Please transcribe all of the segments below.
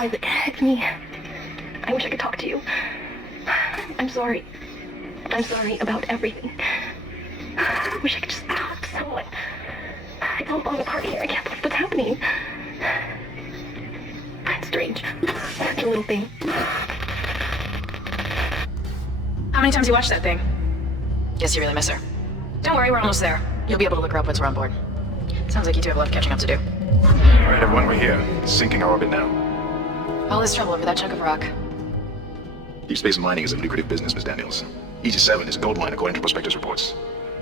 Isaac, it's me. I wish I could talk to you. I'm sorry. I'm sorry about everything. I wish I could just talk to someone. It's all falling apart here. I can't believe what's happening. It's strange. Such a little thing. How many times you watched that thing? Guess you really miss her. Don't worry, we're almost there. You'll be able to look her up once we're on board. Sounds like you two have a lot of catching up to do. Alright, everyone, we're here. Sinking our orbit now. All this trouble over that chunk of rock. Deep space mining is a lucrative business, Miss Daniels. EG-7 is a gold mine according to prospectors' reports.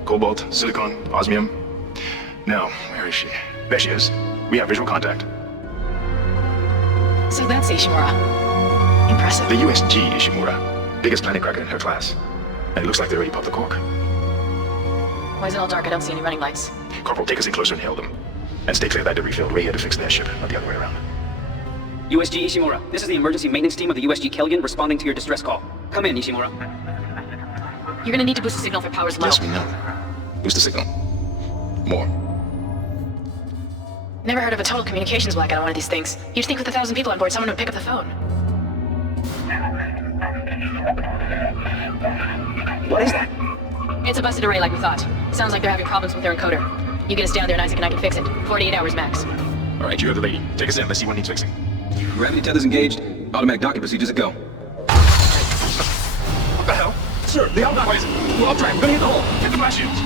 Cobalt, silicon, osmium. Now, where is she? There she is. We have visual contact. So that's Ishimura. Impressive. The USG Ishimura. Biggest planet cracker in her class. And it looks like they already popped the cork. Why is it all dark? I don't see any running lights. Corporal, take us in closer and hail them. And stay clear of that debris field. We're here to fix their ship, not the other way around. USG Ishimura, this is the emergency maintenance team of the USG Kellion responding to your distress call. Come in, Ishimura. You're gonna need to boost the signal if your power's low. Yes, we know. Boost the signal. More. Never heard of a total communications blackout on one of these things. You'd think with 1,000 people on board, someone would pick up the phone. What is that? It's a busted array like we thought. Sounds like they're having problems with their encoder. You get us down there and Isaac and I can fix it. 48 hours max. Alright, you have the lady. Take us in. Let's see what needs fixing. Gravity tethers engaged. Automatic docking procedures a go. What the hell? Sir, the outbound is. We're off track. We're gonna hit the hole. Get the blast shields.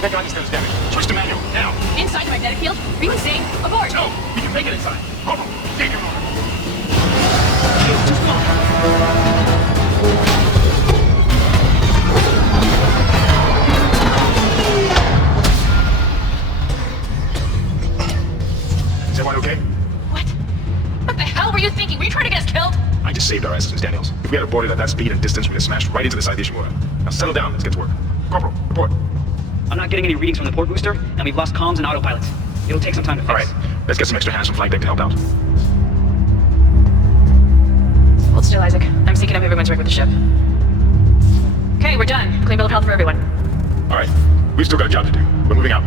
That gun is damaged. Switch to manual. Now. Inside the magnetic field? Are you insane? Abort! No, we can make it inside. Corporal, take your moment. Is everyone okay? What? What the hell were you thinking? Were you trying to get us killed? I just saved our asses, Miss Daniels. If we had aborted at that speed and distance, we'd have smashed right into the side of the Ishimura. Now settle down. Let's get to work. Corporal, report. I'm not getting any readings from the port booster, and we've lost comms and autopilots. It'll take some time to fix. Alright, let's get some extra hands from flight deck to help out. Hold still, Isaac. I'm syncing up everyone's rig with the ship. Okay, we're done. Clean bill of health for everyone. Alright, we've still got a job to do. We're moving out.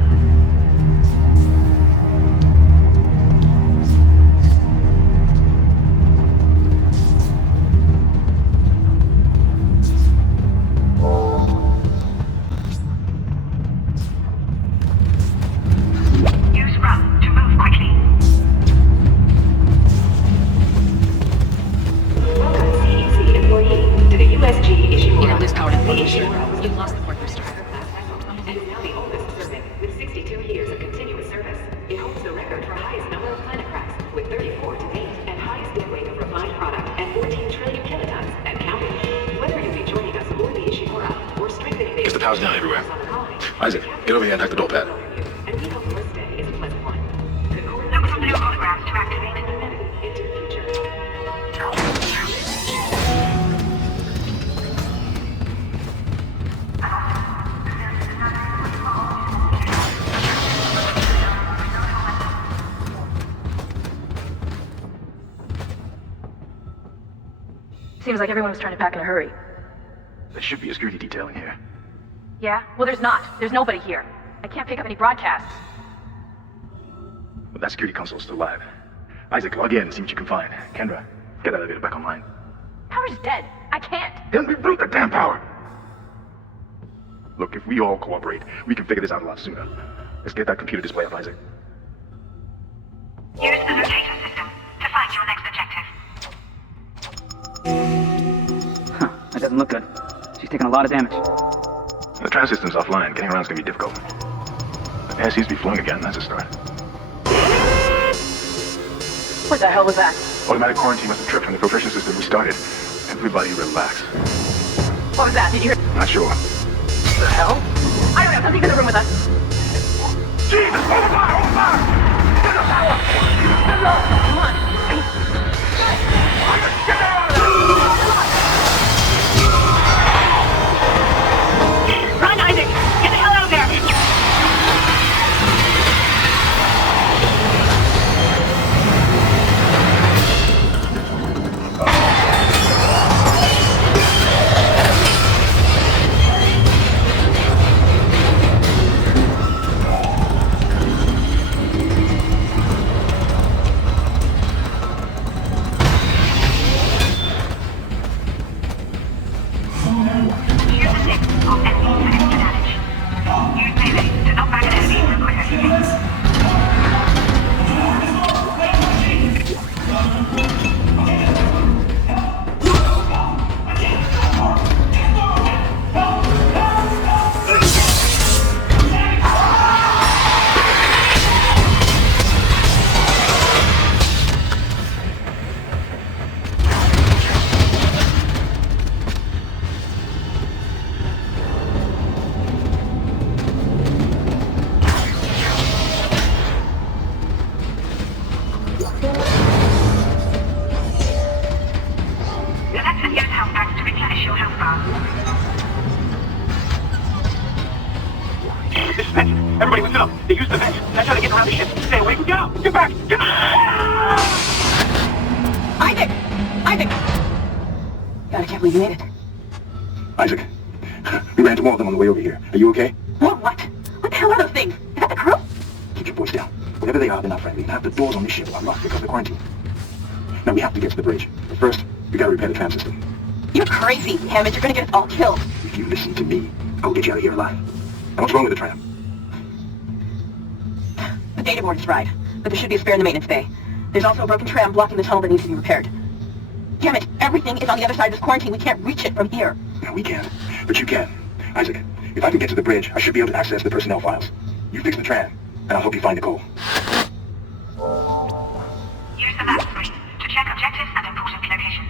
Power's down everywhere. Isaac, get over here and hack the door pad. Seems like everyone was trying to pack in a hurry. There should be a security detail in here. Yeah? Well, there's not. There's nobody here. I can't pick up any broadcasts. But that security console's still live. Isaac, log in and see what you can find. Kendra, get that elevator back online. Power's dead. I can't. Then reboot the damn power! Look, if we all cooperate, we can figure this out a lot sooner. Let's get that computer display up, Isaac. Use the locator system to find your next objective. Huh, that doesn't look good. She's taking a lot of damage. The tram system's offline. Getting around's gonna be difficult. The air seems to be flowing again. That's a start. What the hell was that? Automatic quarantine must have tripped when the filtration system restarted. Everybody relax. What was that? Did you hear? Not sure. What the hell? I don't know. Something's in the room with us. Jesus! Hold fire! Hold fire! Get the power! Get the... Come on. Get out of there! Run, Isaac! Get the hell out of there! down! Get back! Get Isaac! Isaac! God, I can't believe you made it. Isaac, we ran into one of them on the way over here. Are you okay? What? What the hell are those things? Is that the crew? Keep your voice down. Whatever they are, they're not friendly. And half the doors on this ship are locked because of the quarantine. Now we have to get to the bridge. But first, we gotta repair the tram system. You're crazy, Hammond. You're gonna get us all killed. If you listen to me, I will get you out of here alive. Now what's wrong with the tram? The data board is fried, but there should be a spare in the maintenance bay. There's also a broken tram blocking the tunnel that needs to be repaired. Damn it, everything is on the other side of this quarantine. We can't reach it from here. No, we can't. But you can. Isaac, if I can get to the bridge, I should be able to access the personnel files. You fix the tram, and I'll help you find Nicole. Use the map screen to check objectives and important locations.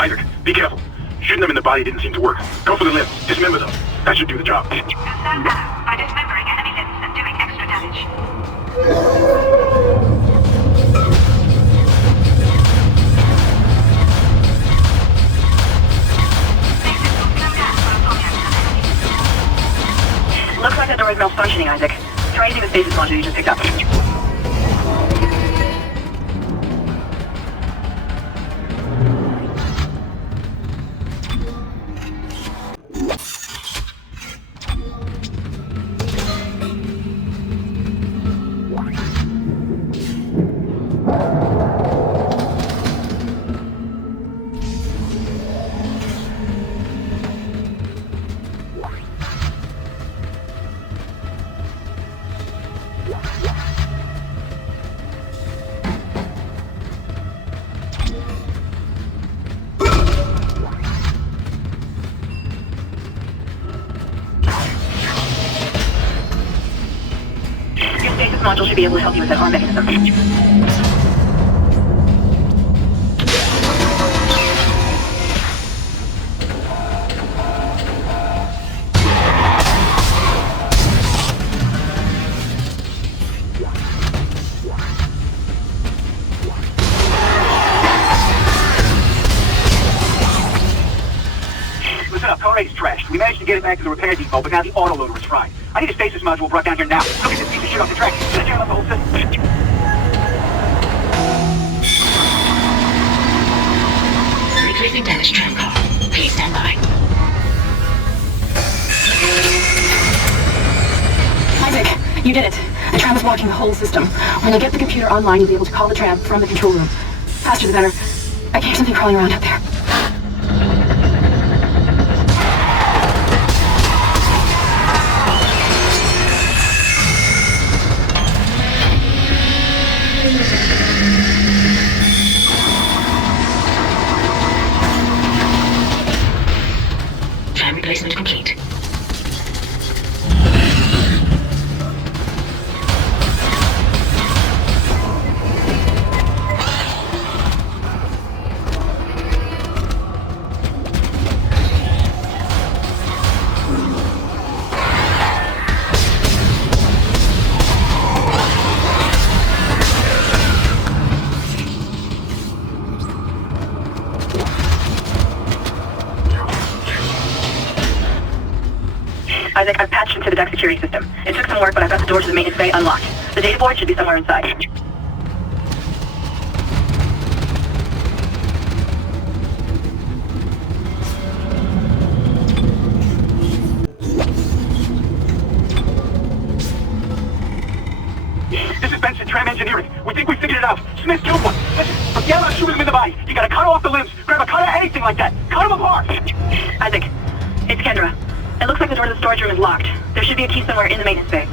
Isaac, be careful. Shooting them in the body didn't seem to work. Go for the limbs. Dismember them. That should do the job. Confirm that by dismembering enemy limbs and doing extra damage. Looks like that door is malfunctioning, Isaac. Try using the stasis module you just picked up. Stasis module should be able to help you with that arm mechanism. Listen up, Car 8's trashed. We managed to get it back to the repair depot, but now the autoloader is fried. I need a stasis module brought down here now. Look at this piece of shit off the track. It's gonna jam up the whole system. Retracing damaged tram car. Please stand by. Isaac, you did it. The tram is blocking the whole system. When you get the computer online, you'll be able to call the tram from the control room. Faster the better. I can hear something crawling around up there. Tram replacement complete. Isaac, I've patched into the deck security system. It took some work, but I've got the door to the maintenance bay unlocked. The data board should be somewhere inside. This is Benson, Tram Engineering. We think we figured it out. Smith killed one. Listen, forget about shooting him in the body. You gotta cut off the limbs. Grab a cutter, anything like that. Cut him apart. Isaac, it's Kendra. It looks like the door to the storage room is locked. There should be a key somewhere in the maintenance bay.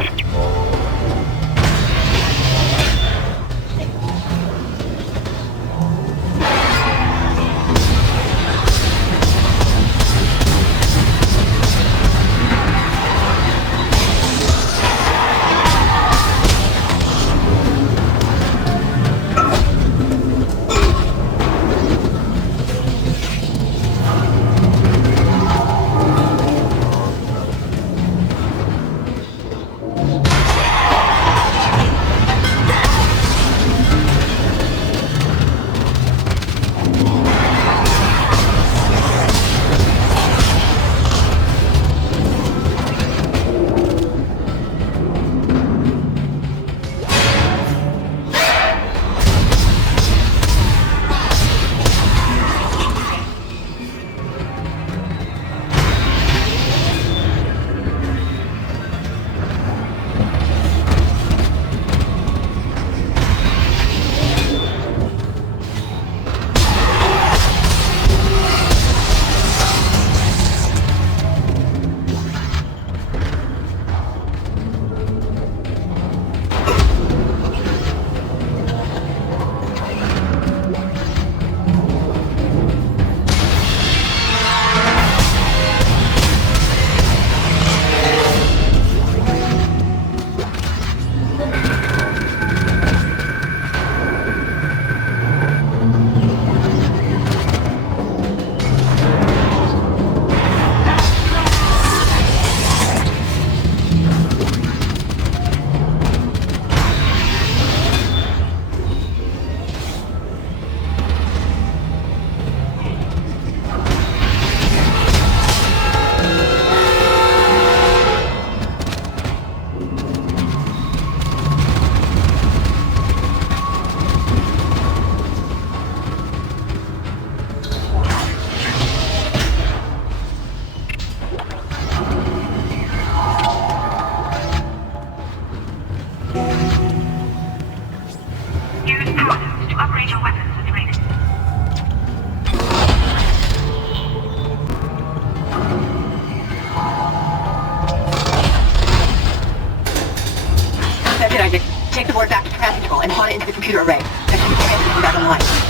computer array. I can get everything back online.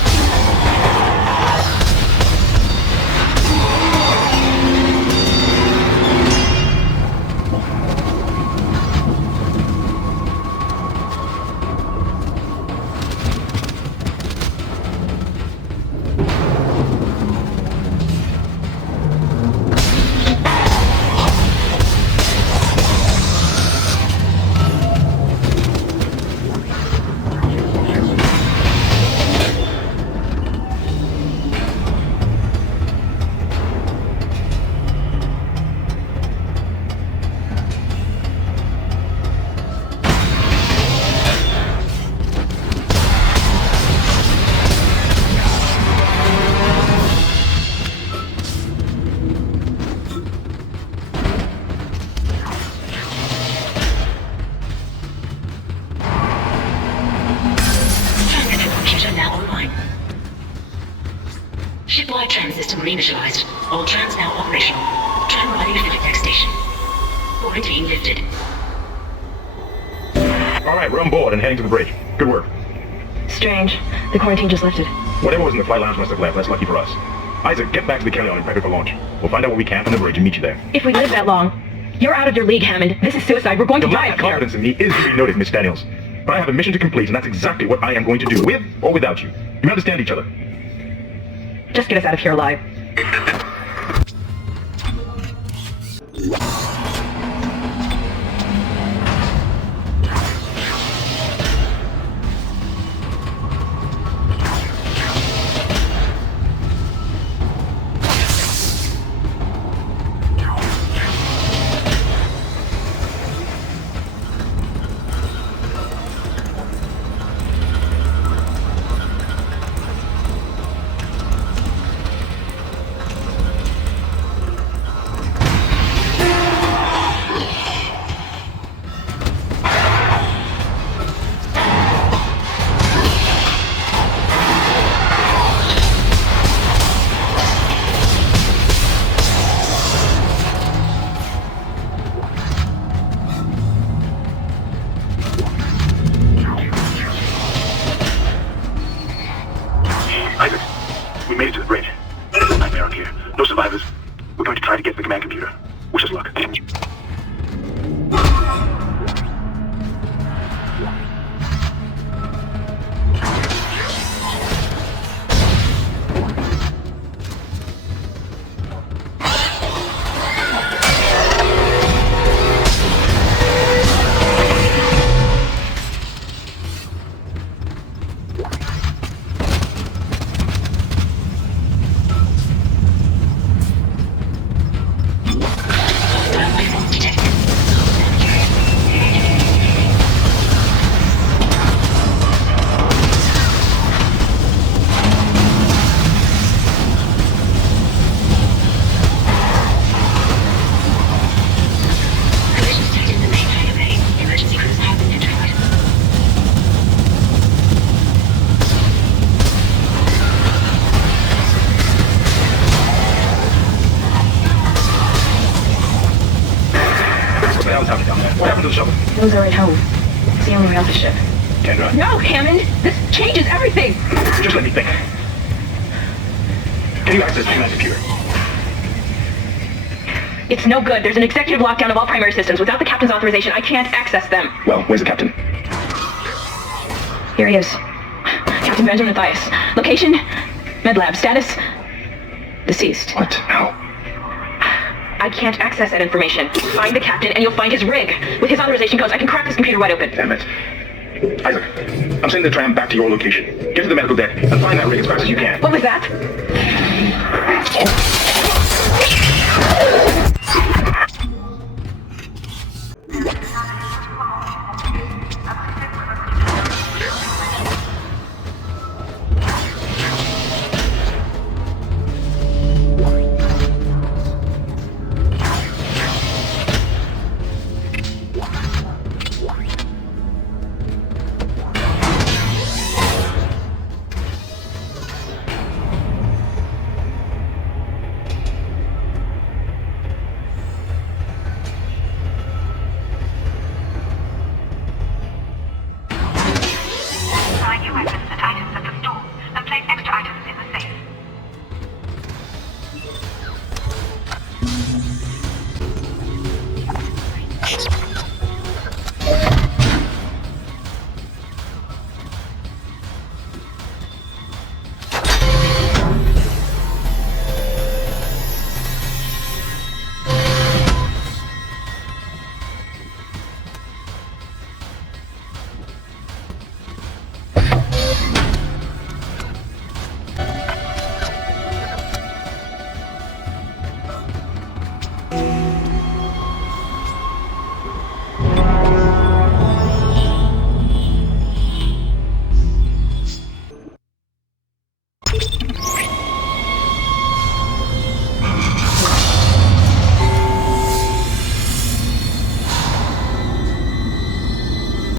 Shipwide tram system reinitialized. All trams now operational. Tram arriving at the next station. Quarantine lifted. Alright, we're on board and heading to the bridge. Good work. Strange. The quarantine just lifted. Whatever was in the flight lounge must have left. That's lucky for us. Isaac, get back to the carry-on and prep it for launch. We'll find out where we camp on the bridge and meet you there. If we live that long, you're out of your league, Hammond. This is suicide. We're going to Your die lack up of here. confidence in me is to be noted, Miss Daniels. But I have a mission to complete, and that's exactly what I am going to do, with or without you. We understand each other. Just get us out of here alive. Isaac, we made it to the bridge. It's a nightmare out here. No survivors. We're going to try to get to the command computer. Wish us luck. What happened to the shuttle? Those are at home. It's the only way off the ship. Kendra, No, Hammond! This changes everything! just let me think. Can you access the command computer? It's no good. There's an executive lockdown of all primary systems. Without the captain's authorization, I can't access them. Well, where's the captain? Here he is. Captain Benjamin Mathias. Location? Med lab. Status? Deceased. What? How? I can't access that information. Find the captain and you'll find his rig. With his authorization codes, I can crack this computer wide open. Damn it. Isaac, I'm sending the tram back to your location. Get to the medical deck and find that rig as fast as you can. What was that?